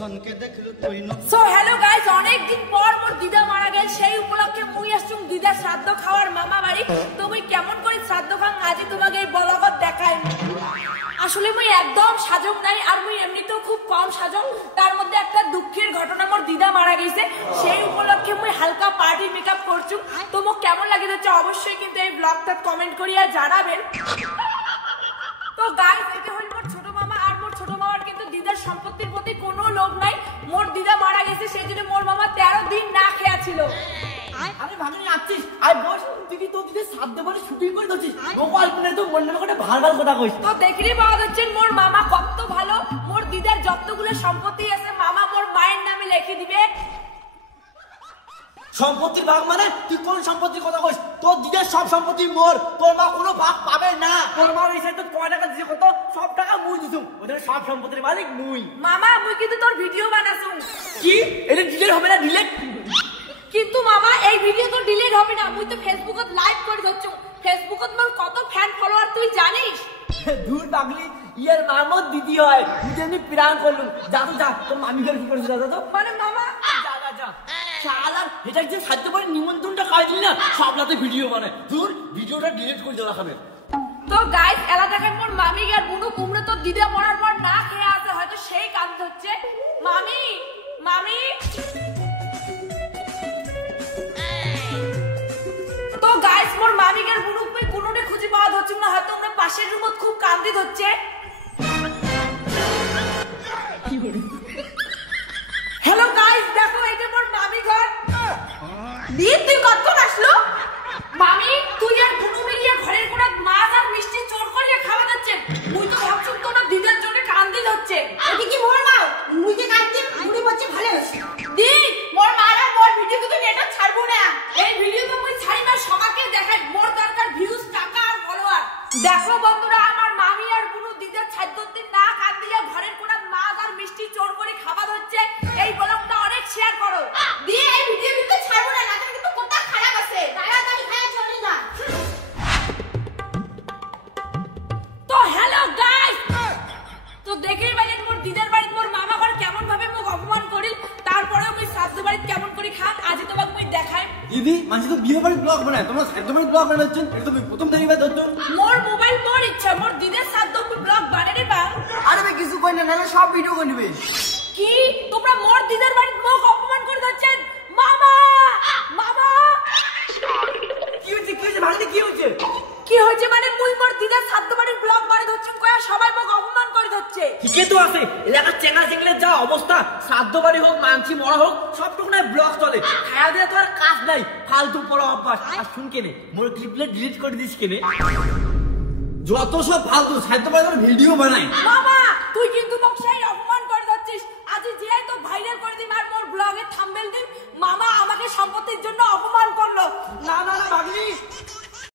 ধনকে দেখলু তুই so hello guys, অনেক দিন পর মোর দিদা মারা গেল, সেই উপলক্ষে মুই আসছুম দিদা শ্রাদ্ধ খাওয়ার মামা বাড়ি। তো মুই কেমন করে শ্রাদ্ধ খাং আজি তোমাকে এই ব্লগত দেখাই। আসলে মুই একদম সাজম নাই, আর মুই এমনিতেও খুব কম সাজম। তার মধ্যে একটা দুঃখের ঘটনা, মোর দিদা মারা গেছে, সেই উপলক্ষে মুই হালকা পার্টি মেকআপ করছু। তো মোক কেমন লাগে যাচ্ছে অবশ্যই কিন্তু এই ব্লগটা কমেন্ট করিয়া জানাবেন। তো গাইস, এটা হল মোর ছোট মামা, আর মোর ছোট মামার কিন্তু দিদার সম্পত্তির প্রতি কোনো লোভ নাই। মোর দিদা মারা গেছে, সেই জন্য মোর মামা 13 দিন না খেয়া ছিল। আরে ভাগনি আছিস আই বস তুই তো দিদে সাধ্য বলে শুটিং করে দছিস ও কল্পনায় তো মন নামে ভালো ভালো কথা কইস। তো দেখলি পাওয়া যাচ্ছে মোর মামা কত ভালো। মোর দিদার যতগুলো সম্পত্তি আছে মামা মোর মায়ের নামে লিখে দিবে। সম্পত্তির ভাগ মানে তুই কোন সম্পত্তির কথা কইস? তোর দিদার সব সম্পত্তি মোর, তোর মা কোনো ভাগ পাবে না। তোর মা এসে তো কয় টাকা দিছে, কত সব টাকা মুই দিছুম, ওদের সব সম্পত্তির মালিক মুই। মামা মুই কিন্তু তোর ভিডিও বানাছুম। কি এটা ডিলিট হবে না? ডিলিট কিন্তু মামা এই ভিডিও তো ডিলিট হবে না, মুই তো ফেসবুকত লাইভ করে দচ্ছুম। ফেসবুকত মোর কত ফ্যান ফলোয়ার তুই জানিস? দূর পাগলি, ইয়ার মামত দিদি হয়, তুই যেমনি প্রাণ করলুম। যা তো যা, তোর মামি ঘরে কি করেছে দাদা? তো মানে মামা যা যা যা শালা, এটা যে সাধ্য করে নিমন্ত্রণটা খাইলি না, সবলাতে ভিডিও বানায়। দূর ভিডিওটা ডিলিট করে দেওয়া খাবে। তো গাইস, এলা দেখেন মোর মামি আর বুনু কুমড়ো তো দিদা মরার পর না খেয়ে আছে, হয়তো সেই কাজ হচ্ছে। মামি মামি তো গাইস, মোর মামি আর বুনু কোনোনে খুঁজে পাওয়া যাচ্ছে না, হয়তো আমরা পাশের রুমত খুব কান্দিত হচ্ছে। হ্যালো গাইস, দেখো এটা মোর মামি ঘর। তুই কতক্ষণ আসলো? মামি তুই আর বুনু মিলিয়ে ঘরের কোনা মাছ আর মিষ্টি চোর করিয়ে খাওয়া যাচ্ছে। মুই তো ভাবছুম তোরা দিদার জন্য কান্দিত হচ্ছে। এটা কি মোর মা? মুই যে কাঁদতে বুড়ি বলছে ভালো হইছে। দি মোর মা আর মোর ভিডিও তো নেটে ছাড়বো না। এই ভিডিও তো মুই ছাড়ি না, সবাইকে দেখাই। মোর দরকার ভিউজ, টাকা আর ফলোয়ার। দেখো বন্ধুরা, আমার মামি আর বুনু দিদার ছাড়তে না কান্দিয়া ঘরের কোনা মাছ আর মিষ্টি চোর করে খাওয়া হচ্ছে। এই ব্লগটা অনেক শেয়ার করো। দি এই ভিডিও কিন্তু ছাড়বো না, নাকি কিন্তু কোথা খারাপ আছে। তাড়াতাড়ি খায় চলে না। তো হ্যালো গাইস, তো দেখেই পাইলেন মোর দিদার বাড়িতে মোর মামা ঘর কেমন ভাবে মোক অপমান করি। তারপরে আমি শ্রাদ্ধ বাড়িতে কেমন করে খান আজি তোমাকে মুই দেখাই। দিদি মানুষ তো বিয়ে বাড়ির ব্লগ বানায়, তোমরা সাধ্য বাড়ির ব্লগ বানাচ্ছেন, এটা তো প্রথম দেখি ধরছো। মোর মোবাইল মোর ইচ্ছা, মোর দিদার শ্রাদ্ধ ব্লগ বানারে বা। আরে ভাই কিছু কই না, না সব ভিডিও করে নেবে। কি তোমরা মোর দিদার বাড়িতে মোক অপমান করে যাচ্ছেন? মামা মামা কি হচ্ছে কি হচ্ছে ভাগ্নে, কি হচ্ছে? কি হয়েছে মানে মুই মোর দিদার শ্রাদ্ধ বাড়ির ব্লগ বানাই ধরছুম, কয়া সবাই মোক অপমান করে যাচ্ছে। ঠিকই তো আছে, এলাকার চেঙ্গা চেঙ্গলের যা অবস্থা, শ্রাদ্ধ বাড়ি হোক মানছি মরা হোক সবটুকু না ব্লগ চলে। খায়া দেওয়া তো আর কাজ নাই, ফালতু পড়া অভ্যাস। আর শুন কেনে মোর ক্লিপলে ডিলিট করে দিস কেনে? যত সব ফালতু শ্রাদ্ধ বাড়ি ভিডিও বানাই। মামা তুই কিন্তু মোক সেই অপমান করে যাচ্ছিস। আজি যে তো ভাইরাল